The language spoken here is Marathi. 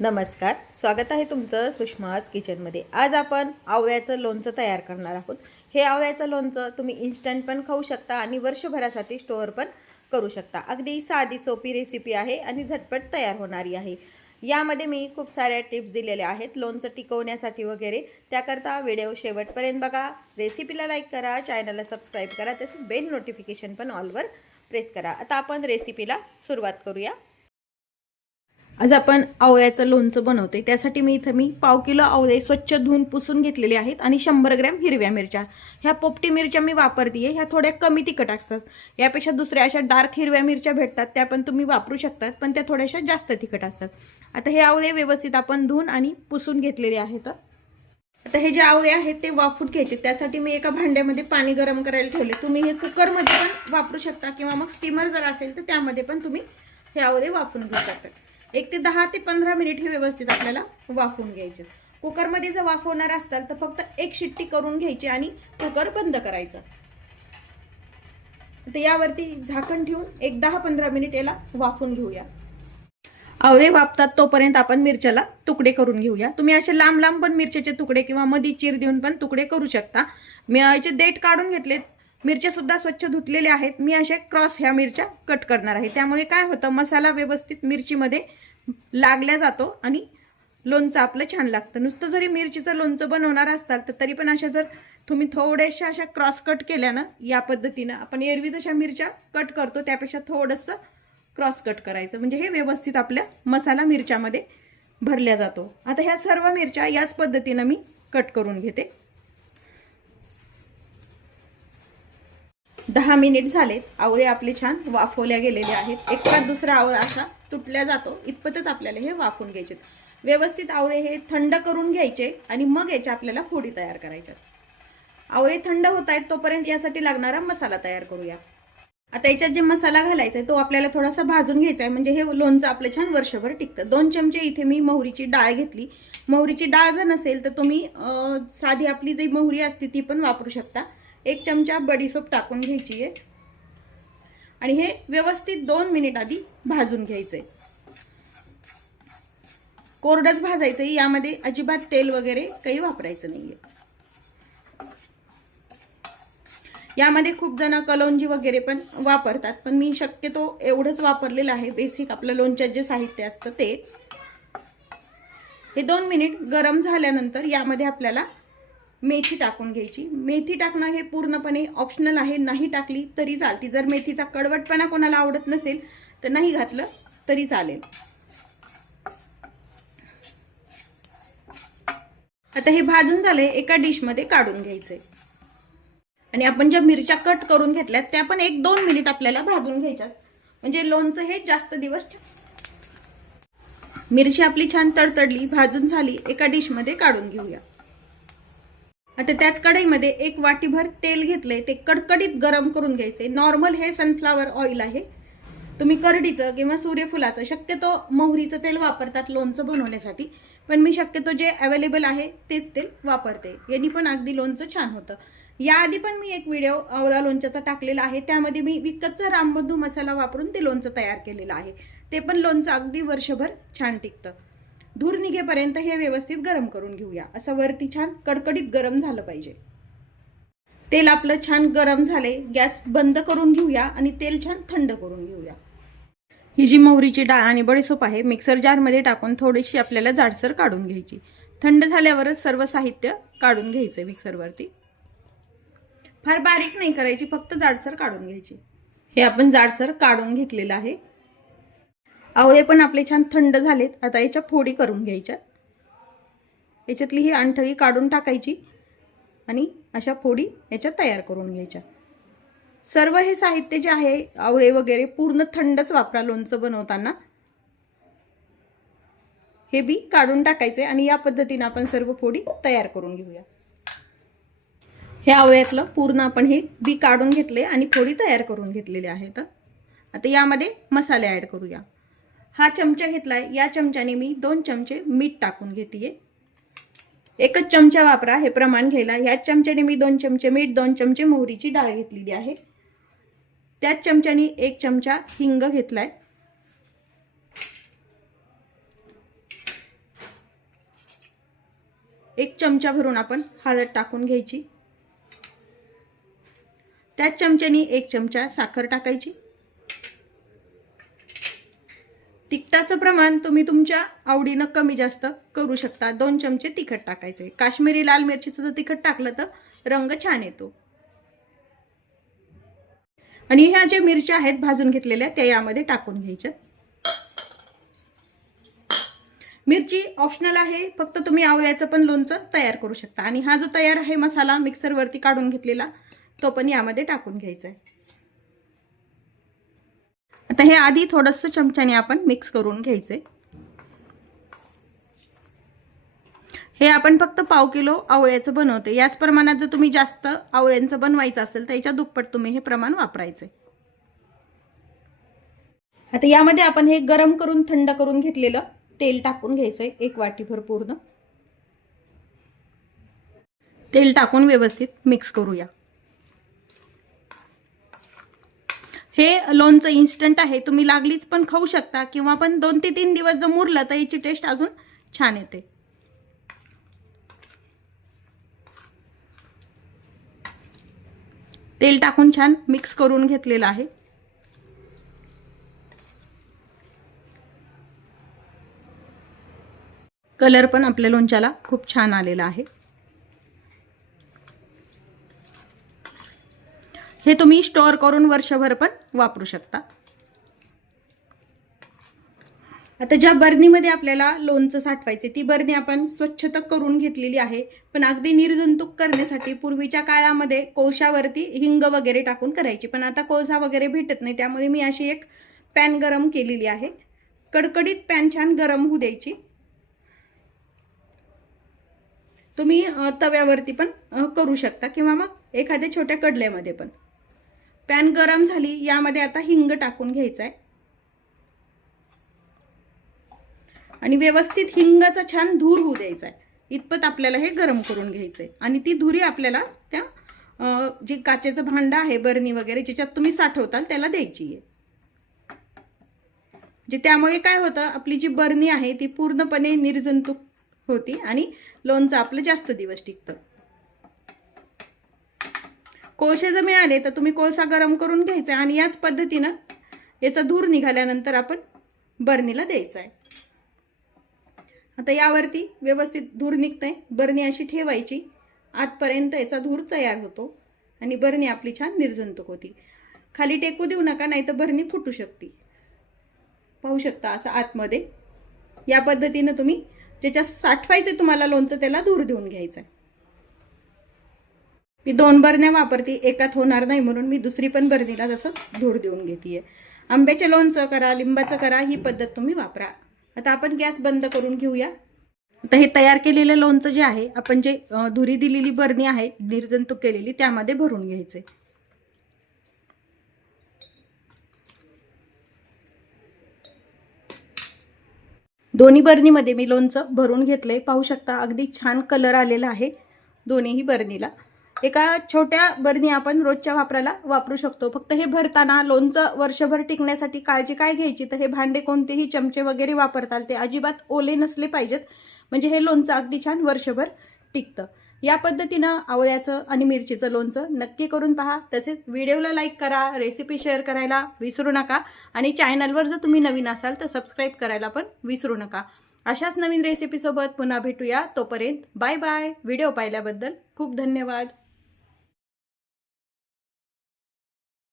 नमस्कार स्वागत आहे तुमचं सुषमाज किचनमध्ये. आज आपण आवळ्याचं लोणचं तयार करणार आहोत. हे आवळ्याचं लोणचं तुम्ही इन्स्टंट पण खाऊ शकता आणि वर्षभरासाठी स्टोअर पण करू शकता. अगदी साधी सोपी रेसिपी आहे आणि झटपट तयार होणारी आहे. यामध्ये मी खूप साऱ्या टिप्स दिलेल्या आहेत. लोणचं टिकवण्यासाठी वगैरे. त्याकरता व्हिडिओ शेवटपर्यंत बघा. रेसिपीला लाईक करा चॅनलला सबस्क्राईब करा तसेच बेल नोटिफिकेशन पण ऑलवर प्रेस करा. आता आपण रेसिपीला सुरुवात करूया. आज आपण आवळ्याचं लोणचं बनवते त्यासाठी मी इथं मी पाव किलो आवळे स्वच्छ धुवून पुसून घेतलेले आहेत आणि शंभर ग्रॅम हिरव्या मिरच्या. ह्या पोपटी मिरच्या मी वापरते ह्या थोड्या कमी तिखट असतात. यापेक्षा दुसऱ्या अशा डार्क हिरव्या मिरच्या भेटतात. त्या पण तुम्ही वापरू शकतात पण त्या थोड्याशा जास्त तिखट असतात. आता हे आवळे व्यवस्थित आपण धुवून आणि पुसून घेतलेले आहेत. आता हे जे आवळे आहेत ते वाफून घ्यायचे. त्यासाठी मी एका भांड्यामध्ये पाणी गरम करायला ठेवले. तुम्ही हे कुकरमध्ये पण वापरू शकता किंवा मग स्टीमर जर असेल तर त्यामध्ये पण तुम्ही हे आवळे वाफून घेऊ शकता. एक ते दहा ते पंधरा मिनिट हे व्यवस्थित आपल्याला वाफवून घ्यायचे. कुकरमध्ये जर वाफवणार असताल तर फक्त एक शिट्टी करून घ्यायची आणि कुकर बंद करायचा. तर यावरती झाकण ठेवून एक दहा पंधरा मिनिट याला वाफून घेऊया. अवधे वापतात तोपर्यंत आपण मिरच्याला तुकडे करून घेऊया. तुम्ही असे लांब लांब पण मिरच्याचे तुकडे किंवा मधी चीर देऊन पण तुकडे करू शकता. मी याचे देठ काढून घेतलेत मिरच्या सुद्धा स्वच्छ धुतलेल्या आहेत. मी असे क्रॉस ह्या मिरच्या कट करणार आहे. त्यामुळे काय होतं मसाला व्यवस्थित मिरचीमध्ये लागल्या जातो आणि लोणचं आपलं छान लागतं. नुसतं जरी मिरचीचं लोणचं बनवणार असताल तर तरी पण अशा जर तुम्ही थोड्याशा अशा क्रॉस कट केल्या ना या पद्धतीनं आपण एरवी जशा मिरच्या कट करतो त्यापेक्षा थोडंसं क्रॉस कट करायचं. म्हणजे हे व्यवस्थित आपल्या मसाला मिरच्यामध्ये भरल्या जातो. आता ह्या सर्व मिरच्या याच पद्धतीनं मी कट करून घेते. दहा मिनिट झालेत. आवळे आपले छान वाफवल्या गेलेले आहेत. एका दुसरा आवळा असा तुटल्या जातो. इतपतच आपल्याला हे वाफवून घ्यायचे व्यवस्थित आवळे हे थंड करून घ्यायचे आणि मग याच्या आपल्याला फोडी तयार करायच्या आवळे थंड होत आहेत तोपर्यंत यासाठी लागणारा मसाला तयार करूया. आता याच्यात जे मसाला घालायचा आहे तो आपल्याला थोडासा भाजून घ्यायचा आहे. म्हणजे हे लोणचं आपलं छान वर्षभर टिकतं. दोन चमचे इथे मी मोहरीची डाळ घेतली. मोहरीची डाळ जर नसेल तर तुम्ही साधी आपली जी मोहरी असते ती पण वापरू शकता. एक चमचा बडीसोप टाकून घ्यायची आहे. आणि हे व्यवस्थित दोन मिनिट आधी भाजून घ्यायचंय. कोरडच आहे यामध्ये अजिबात तेल वगैरे काही वापरायचं नाहीये. यामध्ये खूप जण कलौंजी वगैरे पण वापरतात पण मी शक्यतो एवढंच वापरलेलं आहे. बेसिक आपलं लोणच्यात जे साहित्य असतं ते. हे दोन मिनिट गरम झाल्यानंतर यामध्ये आपल्याला मेथी टाकून घ्यायची. मेथी टाकणं हे पूर्णपणे ऑप्शनल आहे. नाही टाकली तरी चालती. जर मेथीचा कडवटपणा कोणाला आवडत नसेल तर नाही घातलं तरी चालेल. आता हे भाजून झाले एका डिशमध्ये काढून घ्यायचंय. आणि आपण ज्या मिरच्या कट करून घेतल्यात त्या पण एक दोन मिनिट आपल्याला भाजून घ्यायच्यात. म्हणजे लोणचं हे जास्त दिवस मिरची आपली छान तडतडली भाजून झाली. एका डिशमध्ये काढून घेऊया. आता त्याच कढईमध्ये एक वाटीभर तेल घेतलंय ते कडकडीत गरम करून घ्यायचे नॉर्मल हे सनफ्लावर ऑइल आहे. तुम्ही करडीचं किंवा सूर्यफुलाचं शक्यतो मोहरीचं तेल वापरतात लोणचं बनवण्यासाठी पण मी शक्यतो जे अवेलेबल आहे तेच तेल वापरते. यांनी पण अगदी लोणचं छान होतं. याआधी पण मी एक व्हिडिओ आवळा लोणच्याचा टाकलेला आहे. त्यामध्ये मी विकतचा रामबंधू मसाला वापरून ते लोणचं तयार केलेलं आहे. ते पण लोणचं अगदी वर्षभर छान टिकतं. धूर निघेपर्यंत हे व्यवस्थित गरम करून घेऊया. असं वरती छान कडकडीत गरम झालं पाहिजे. तेल आपलं छान गरम झाले गॅस बंद करून घेऊया आणि तेल छान थंड करून घेऊया. ही जी मोहरीची डाळ आणि बडीसोप आहे मिक्सर जारमध्ये टाकून थोडीशी आपल्याला जाडसर काढून घ्यायची. थंड झाल्यावरच सर्व साहित्य काढून घ्यायचं मिक्सरवरती. फार बारीक नाही करायची फक्त जाडसर काढून घ्यायची. हे आपण जाडसर काढून घेतलेलं आहे. आवळे पण आपले छान थंड झालेत. आता याच्या फोडी करून घ्यायच्या. याच्यातली ही अंठळी काढून टाकायची आणि अशा फोडी याच्या तयार करून घ्यायच्या. सर्व हे साहित्य जे आहे आवळे वगैरे पूर्ण थंडच वापरा लोणचं बनवताना. हे बी काढून टाकायचे आणि या पद्धतीने आपण सर्व फोडी तयार करून घेऊया. हे आवळ्यातलं पूर्ण आपण हे बी काढून घेतले आणि फोडी तयार करून घेतलेले आहेत. आता यामध्ये मसाले ॲड करूया. हा चमचा घेतलाय. या चमच्याने मी दोन चमचे मीठ टाकून घेते एकच चमचा वापरा. हे प्रमाण घ्यायला. ह्याच चमच्याने मी दोन चमचे मीठ दोन चमचे मोहरीची डाळ घेतलेली आहे. त्याच चमच्याने एक चमचा हिंग घेतलाय. एक चमचा भरून आपण हळद टाकून घ्यायची. त्याच चमच्यानी एक चमचा साखर टाकायची. तिखटाचं प्रमाण तुम्ही तुमच्या आवडीनं कमी जास्त करू शकता. दोन चमचे तिखट टाकायचे. काश्मीरी लाल मिरचीचं जर तिखट टाकलं तर रंग छान येतो. आणि ह्या ज्या मिरच्या आहेत भाजून घेतलेल्या त्या यामध्ये टाकून घ्यायच्या. मिरची ऑप्शनल आहे. फक्त तुम्ही आवळ्याचं पण लोणचं तयार करू शकता. आणि हा जो तयार आहे मसाला मिक्सरवरती काढून घेतलेला तो पण यामध्ये टाकून घ्यायचा आहे. आता हे आधी थोडंसं चमच्याने आपण मिक्स करून घ्यायचं. हे आपण फक्त पाव किलो आवळ्याचं बनवते. याच प्रमाणात जर तुम्ही जास्त आवळ्यांचं बनवायचं असेल तर याच्या दुप्पट तुम्ही हे प्रमाण वापरायचं. आता यामध्ये आपण हे गरम करून थंड करून घेतलेलं तेल टाकून घ्यायचंय एक वाटीभर पूर्ण. तेल टाकून व्यवस्थित मिक्स करूया. हे लोणचं इन्स्टंट आहे तुम्ही लागलीच पण खाऊ शकता किंवा पण दोन ते तीन दिवस जर मुरलं तर याची टेस्ट अजून छान येते. तेल टाकून छान मिक्स करून घेतलेलं आहे. कलर पण आपल्या लोणच्याला खूप छान आलेला आहे. हे तुम्ही स्टोअर करून वर्षभर पण वापरू शकता. आता ज्या बरणीमध्ये आपल्याला लोणचं साठवायचे ती बरणी आपण स्वच्छता करून घेतलेली आहे. पण अगदी निर्जंतुक करण्यासाठी पूर्वीच्या काळामध्ये कोळशावरती हिंग वगैरे टाकून करायची. पण आता कोळसा वगैरे भेटत नाही त्यामुळे मी अशी एक पॅन गरम केलेली आहे. कडकडीत पॅन छान गरम होऊ द्यायची. तुम्ही तव्यावरती पण करू शकता किंवा मग एखाद्या छोट्या कडल्यामध्ये पण. पॅन गरम झाली यामध्ये आता हिंग टाकून घ्यायचा आहे आणि व्यवस्थित हिंगाचा छान धूर होऊ द्यायचा आहे इतपत आपल्याला हे गरम करून घ्यायचं आहे आणि ती धुरी आपल्याला त्या जी काचेचं भांडं आहे बरणी वगैरे ज्याच्यात तुम्ही साठवताल त्याला द्यायची आहे. म्हणजे त्यामुळे काय होतं आपली जी बरणी आहे ती पूर्णपणे निर्जंतुक होती आणि लोणचं आपलं जास्त दिवस टिकतं. कोळसे जर मिळाले तर तुम्ही कोळसा गरम करून घ्यायचा आणि याच पद्धतीनं याचा धूर निघाल्यानंतर आपण बरणीला द्यायचा आहे. आता यावरती व्यवस्थित धूर निघतंय. बरणी अशी ठेवायची. आतपर्यंत याचा धूर तयार होतो आणि बरणी आपली छान निर्जंतुक होती. खाली टेकू देऊ नका नाही तर बरणी फुटू शकते. पाहू शकता असं आतमध्ये. या पद्धतीनं तुम्ही ज्याच्यात साठवायचं तुम्हाला लोणचं त्याला धूर देऊन घ्यायचं आहे मी दोन बरण्या वापरते एकात होणार नाही म्हणून मी दुसरी पण बरणीला जसंच धूर देऊन घेते आंब्याचे लोणचं करा लिंबाचं करा ही पद्धत तुम्ही वापरा. आता आपण गॅस बंद करून घेऊया. आता हे तयार केलेलं लोणचं जे आहे आपण जे धुरी दिलेली बरणी आहे निर्जंतुक केलेली त्यामध्ये भरून घ्यायचे. दोन्ही बरणीमध्ये मी लोणचं भरून घेतलंय. पाहू शकता अगदी छान कलर आलेला आहे दोन्हीही बरणीला. एका छोट्या बरणी आपण रोजच्या वापराला वापरू शकतो. फक्त हे भरताना लोणचं वर्षभर टिकण्यासाठी काळजी काय घ्यायची? तर हे भांडे कोणतेही चमचे वगैरे वापरताल ते अजिबात ओले नसले पाहिजेत. म्हणजे हे लोणचं अगदी छान वर्षभर टिकतं. या पद्धतीनं आवळ्याचं आणि मिरचीचं लोणचं नक्की करून पहा. तसेच व्हिडिओला लाईक करा रेसिपी शेअर करायला विसरू नका आणि चॅनलवर जर तुम्ही नवीन असाल तर सबस्क्राईब करायला पण विसरू नका. अशाच नवीन रेसिपीसोबत पुन्हा भेटूया. तोपर्यंत बाय बाय. व्हिडिओ पाहिल्याबद्दल खूप धन्यवाद.